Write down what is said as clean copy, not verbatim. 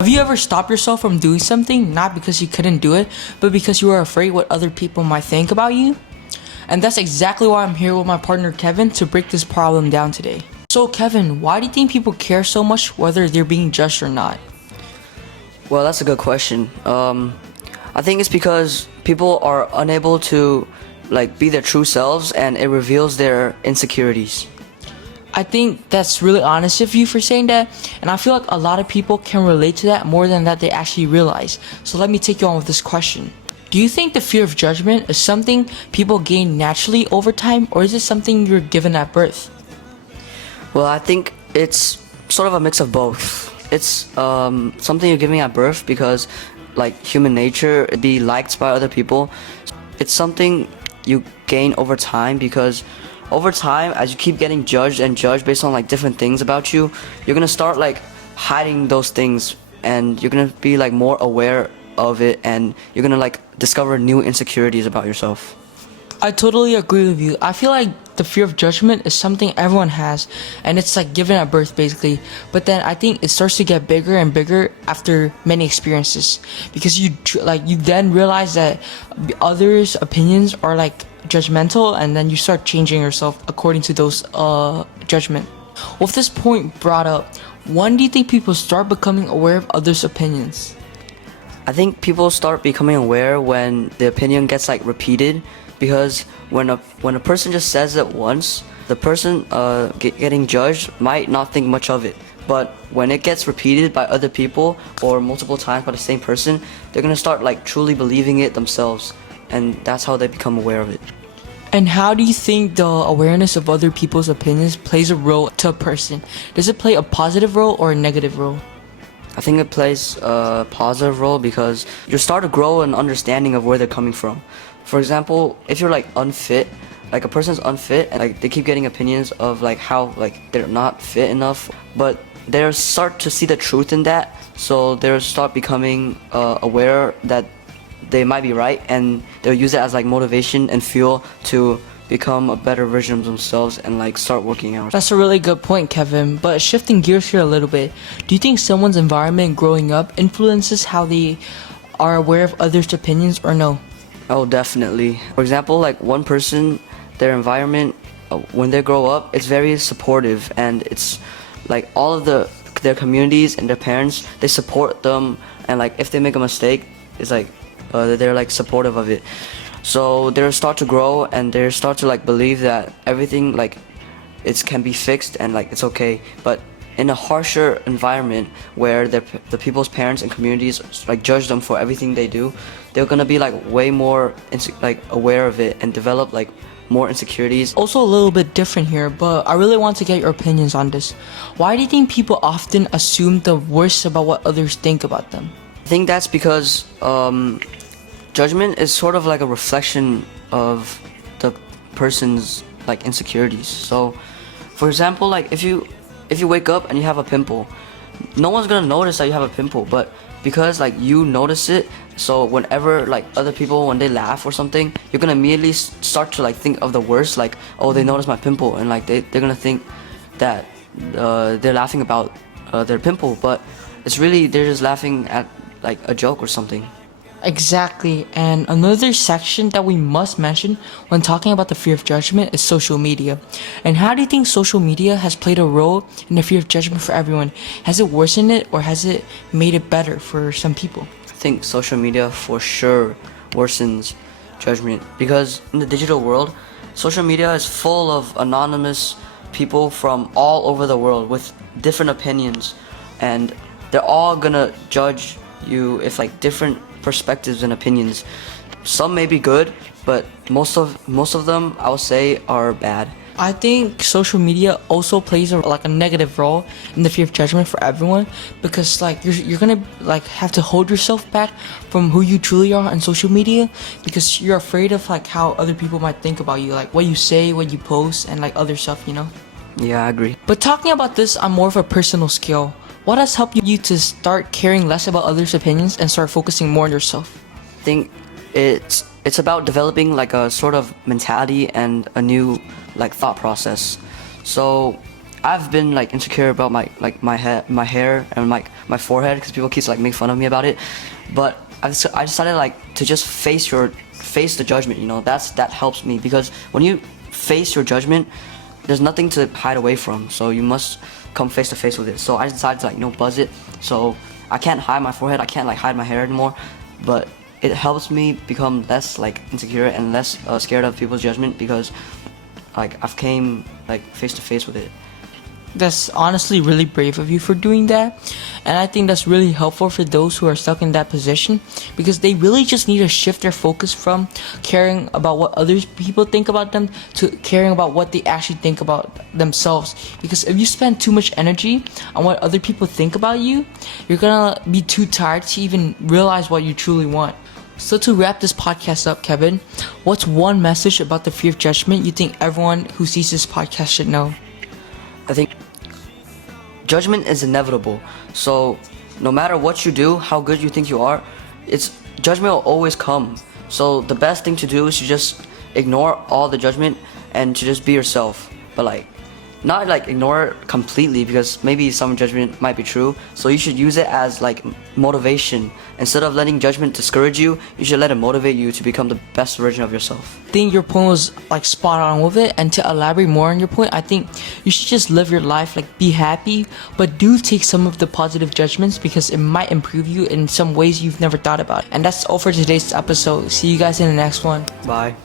Have you ever stopped yourself from doing something, not because you couldn't do it, but because you were afraid what other people might think about you? And that's exactly why I'm here with my partner Kevin to break this problem down today. So Kevin, why do you think people care so much whether they're being judged or not? Well, that's a good question. I think it's because people are unable to be their true selves, and it reveals their insecurities. I think that's really honest of you for saying that, and I feel like a lot of people can relate to that more than that they actually realize. So let me take you on with this question. Do you think the fear of judgment is something people gain naturally over time, or is it something you're given at birth? Well, I think it's sort of a mix of both. It's something you're giving at birth because, like human nature, be liked by other people. It's something you gain over time because over time, as you keep getting judged and judged based on different things about you, you're gonna start hiding those things, and you're gonna be more aware of it, and you're gonna discover new insecurities about yourself. I totally agree with you. I feel like the fear of judgment is something everyone has, and it's given at birth basically. But then I think it starts to get bigger and bigger after many experiences, because you then realize that others' opinions are judgmental, and then you start changing yourself according to those judgment. With this point brought up, when do you think people start becoming aware of others' opinions? I think people start becoming aware when the opinion gets repeated, because when a person just says it once, the person getting judged might not think much of it. But when it gets repeated by other people or multiple times by the same person, they're gonna start truly believing it themselves, and that's how they become aware of it. And how do you think the awareness of other people's opinions plays a role to a person? Does it play a positive role or a negative role? I think it plays a positive role because you start to grow an understanding of where they're coming from. For example, if you're unfit, a person's unfit, and they keep getting opinions of how they're not fit enough, but they start to see the truth in that, so they start becoming aware that they might be right, and they'll use it as motivation and fuel to become a better version of themselves and start working out. That's a really good point, Kevin. But shifting gears here a little bit, do you think someone's environment growing up influences how they are aware of others' opinions, or no? Oh, definitely. For example, one person, their environment, when they grow up, it's very supportive, and it's all of their communities and their parents, they support them, and if they make a mistake, it's they're supportive of it. So they start to grow, and they start to believe that everything it can be fixed, and it's okay. But in a harsher environment where the people's parents and communities judge them for everything they do, they're gonna be way more aware of it and develop more insecurities. Also a little bit different here, but I really want to get your opinions on this. Why do you think people often assume the worst about what others think about them? I think that's because judgment is sort of a reflection of the person's insecurities. So, for example, if you wake up and you have a pimple, no one's gonna notice that you have a pimple, but because you notice it, so whenever other people, when they laugh or something, you're gonna immediately start to think of the worst, oh, they noticed my pimple, and they're gonna think that they're laughing about their pimple, but it's really they're just laughing at a joke or something. Exactly, and another section that we must mention when talking about the fear of judgment is social media. And how do you think social media has played a role in the fear of judgment for everyone? Has it worsened it, or has it made it better for some people? I think social media for sure worsens judgment, because in the digital world, social media is full of anonymous people from all over the world with different opinions, and they're all gonna judge you if different perspectives and opinions. Some may be good, but most of them, I would say, are bad. I think social media also plays a negative role in the fear of judgment for everyone, because you're gonna have to hold yourself back from who you truly are on social media, because you're afraid of how other people might think about you, what you say, what you post, and other stuff, Yeah, I agree. But talking about this on more of a personal scale, what has helped you to start caring less about others' opinions and start focusing more on yourself? I think it's about developing a sort of mentality and a new thought process. So I've been like insecure about my hair and my forehead because people keep like making fun of me about it. But I decided like to just face the judgment. You know, that helps me, because when you face your judgment, there's nothing to hide away from. So you must come face to face with it. So I decided to like buzz it. So I can't hide my forehead. I can't like hide my hair anymore. But it helps me become less like insecure and less scared of people's judgment, because like I've came like face to face with it. That's honestly really brave of you for doing that, and I think that's really helpful for those who are stuck in that position, because they really just need to shift their focus from caring about what other people think about them to caring about what they actually think about themselves. Because if you spend too much energy on what other people think about you, you're gonna be too tired to even realize what you truly want. So to wrap this podcast up, Kevin, what's one message about the fear of judgment you think everyone who sees this podcast should know? I think judgment is inevitable. So no matter what you do, how good you think you are, judgment will always come. So the best thing to do is to just ignore all the judgment and to just be yourself. But like, not like ignore it completely, because maybe some judgment might be true. So you should use it as like motivation. Instead of letting judgment discourage you, you should let it motivate you to become the best version of yourself. I think your point was like spot on with it, and to elaborate more on your point, I think you should just live your life, like be happy, but do take some of the positive judgments, because it might improve you in some ways you've never thought about. And that's all for today's episode. See you guys in the next one. Bye.